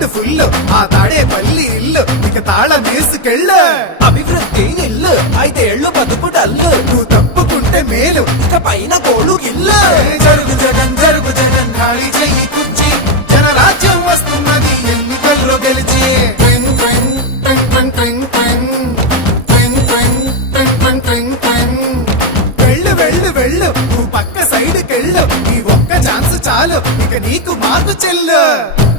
Account full ఆ తాడే పల్లి ఇల్లు ఇక తాళం వేసుకెళ్ళు. అభివృద్ధి ఇల్లు 5 ఏళ్ళు బతుకు డల్లు నువ్వు తప్పుకుంటే మేలు ఇక పైన కోడు ఇల్లు. జరుగు జగన్ జరుగు జగన్ ఖాళీ చెయ్యి కుర్చీ జనరాజ్యం వస్తున్నది ఎన్నికల్లో గెలిచి. ట్వింగ్ ట్వింగ్ ట్వింగ్ ట్వింగ్ ట్వింగ్ ట్వింగ్ ట్వింగ్ ట్వింగ్ ట్వింగ్ ట్వింగ్ ట్వింగ్. వెళ్ళు వెళ్ళు వెళ్ళు నువ్వు పక్క సైడ్ కెళ్ళు ఈ ఒక్క ఛాన్స్ చాలు ఇక నీకు మాకు చెల్లు.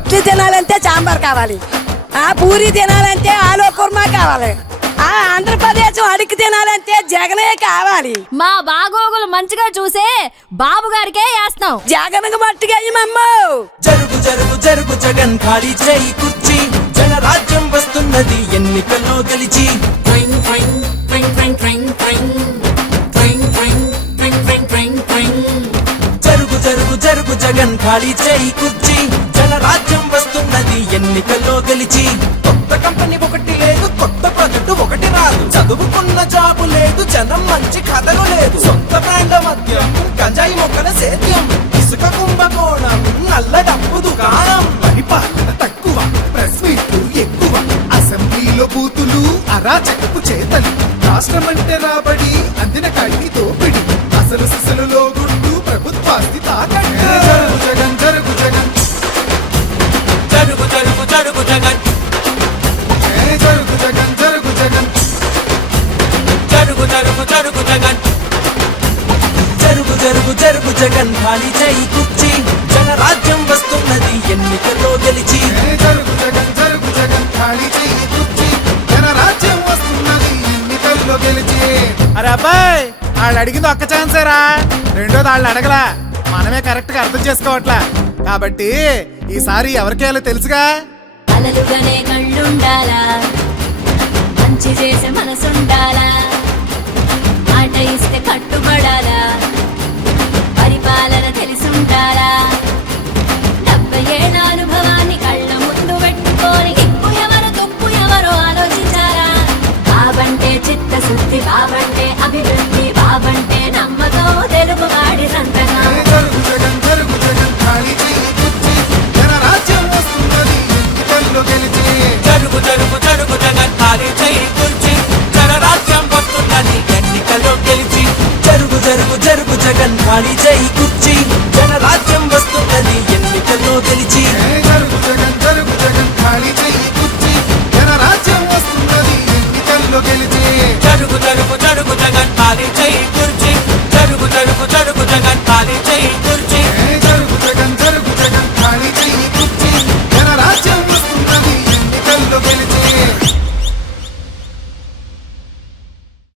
ఇడ్లీ తినాలంటే సాంబార్ కావాలి, ఆ పూరి తినాలంటే ఆలు కుర్మా కావాలి, ఆ ఆంధ్రప్రదేశ్ అడిగి తినాలంటే జగనే కావాలి. మా బాగోగులు మంచిగా చూసే బాబు గారికే వేస్తాం. జగన్కు మట్టిగా జరుగు జరుగు జరుగు జగన్ ఖాళీ చేయి కుర్చీ జనరాజ్యం వస్తున్నది ఎన్నికల్లో గెలిచి. ట్వింగ్ ట్వింగ్ ట్వింగ్ ట్వింగ్ ట్వింగ్ ట్వింగ్ ట్వింగ్ ట్వింగ్ ట్వింగ్ ట్వింగ్ ట్వింగ్. జరుగు జరుగు జరుగు జగన్ ఖాళీ చేయి కుర్చీ జనరాజ్యం వస్తున్నది ఎన్నికల్లో గెలిచి. కొత్త కంపెనీ ఒకటి లేదు, కొత్త ప్రాజెక్టు ఒకటి రాదు, చదువుకున్న జాబు లేదు, జనం మంచి కథలు లేదు, సొంత బ్రాండ్ మద్యం గంజాయి మొక్కల సేద్యం, ఇసుక కుంభకోణం నల్ల డబ్బు దుకాణం. పరిపాలన తక్కువ ప్రెస్ మీట్లు ఎక్కువ అసెంబ్లీలో బూతులు అరాచకపు చేతలు రాష్ట్రమంటే రాబడి అందిన కాడికి దోపిడి అసలు సిసలులో గుడ్డు ప్రభుత్వాస్తి తాకట్టు. జరుగు జగన్ జరుగు జగన్ జరుగు జరుగు జరుగు జగన్ జరుగు జగన్ జరుగు జగన్ జరుగు జరుగు జరుగు జగన్ జరుగు జరుగు జరుగు జగన్ ఖాళీ చేయి కుర్చీ జనరాజ్యం వస్తున్నది ఎన్నికల్లో గెలిచి. జరుగు జగన్ జరుగు జగన్ ఖాళీ చెయ్యి కుర్చీ జనరాజ్యం వస్తున్నది ఎన్నికల్లో గెలిచి. అరే అబ్బాయి వాళ్ళు అడిగింది ఒక్క ఛాన్సేరా, రెండోది వాళ్ళు అడగలా, మనమే కరెక్ట్ గా అర్థం చేసుకోవట్లా. కాబట్టి ఈసారి ఎవరికేయాలో తెలుసుగా. అలలుగానే కళ్ళుండాలా, మంచి చేసే మనసుండాలా, మాట ఇస్తే కట్టుబడాలా, పరిపాలన తెలిసుండాలా, 70 ఏళ్ళ అనుభవాన్ని కళ్ళ ముందు పెట్టుకొని ఇప్పు ఎవరు తుప్పు ఎవరో ఆలోచించారా. బాబంటే చిత్తశుద్ధి, బాబంటే అభివృద్ధి, బాబంటే నమ్మకం, తెలుగు వాడి సంతకం. జరుగు జగన్ జరుగు జగన్ ఖాళీ చెయ్యి కుర్చీ జనరాజ్యం వస్తున్నది ఎన్నికల్లో గెలిచి. జరుగు జరుగు జరుగు జగన్ ఖాళీ చేయి కుర్చీ జనరాజ్యం వస్తున్నది ఎన్నికల్లో గెలిచి. జరుగు జరుగు జరుగు జగన్ ఖాళీ చేయి కుర్చీ జనరాజ్యం వస్తున్నది ఎన్నికల్లో గెలిచి. జరుగు జగన్ జరుగు జగన్ ఖాళీ చెయ్యి కుర్చీ జనరాజ్యం వస్తున్నది ఎన్నికల్లో గెలిచి.